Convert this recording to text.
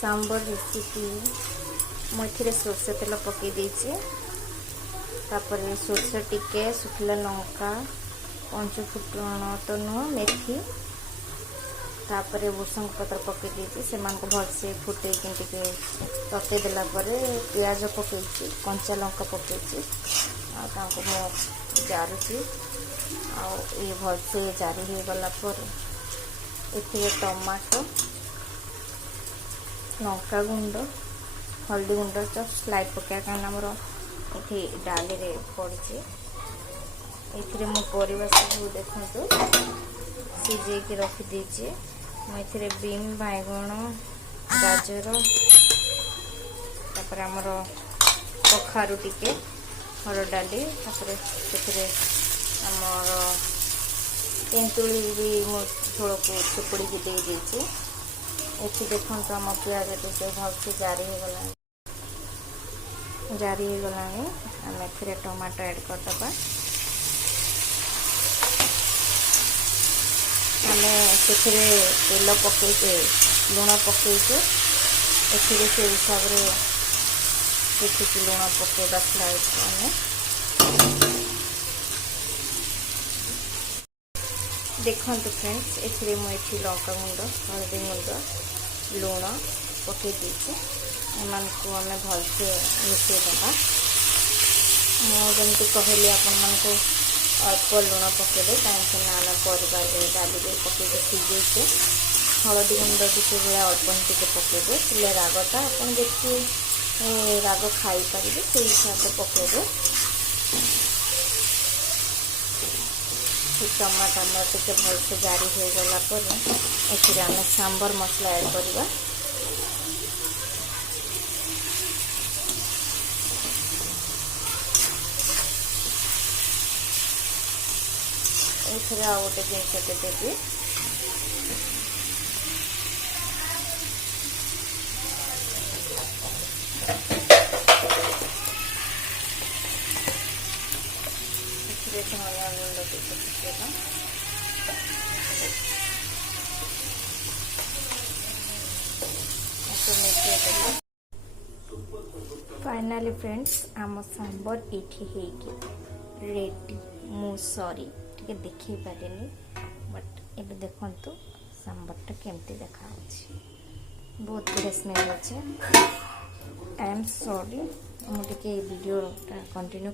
sambar recipe मुझे सोरष तेल पकई देची तापर सोरष टिके सुखला लंका पंच फुटण तो नुह मेथी तापर भूसंग पत्र पकई देची से भलसे फुटे तते देला पियाज पकई कंचा लंका पकई जारुची ये भलसे जारी हो गला ए टमाटो लंका गुंड हल्दी गुंड जस्ट स्लाइड पकाया कहीं ये डाली रे पड़ी ये मुझे सब देखु सीझे रखीदे मुझे बीम बैगण गाजर तापर आमर कखारू टिके हरड़ डाली तापर आमर तेंतुली भी झोल को चुपुड़ी दे देती ये देखो आम पियाज टे भलसे जारी हो गला आम ए टमाटो ऐड करदे आम से तेल पकईचे लुण पकईचे से हिसाब से देखिए लुण पकईबा स्लाइड देखो फ्रेंड्स ए मुझे लंका गुंड हल्दी गुंड लुण पकई देती एम को आम भलसे मिसईदे मुझे कहली आपण अल्प लुण पकईदे कहीं आम पर डाली पकई सीझे हलदी गुंड भी से भाई अल्प टे पकईदे से रागटा आप देखिए राग खाई पारे से हिसाब से पकईदे टमाटो टे भलसे जारी हो गला आम सांबर मसला ऐड करवा ये आ गोटे जिनसटे देवी धनिया गुंड टिके फाइनली फ्रेंड्स आम सांबर ये रेडी मु सॉरी टे देखे पारे बट ये देखु सांबरटा केमती देखा बहुत बढ़िया स्मेल अच्छे आई एम सॉरी मुझे वीडियो कंटिन्यू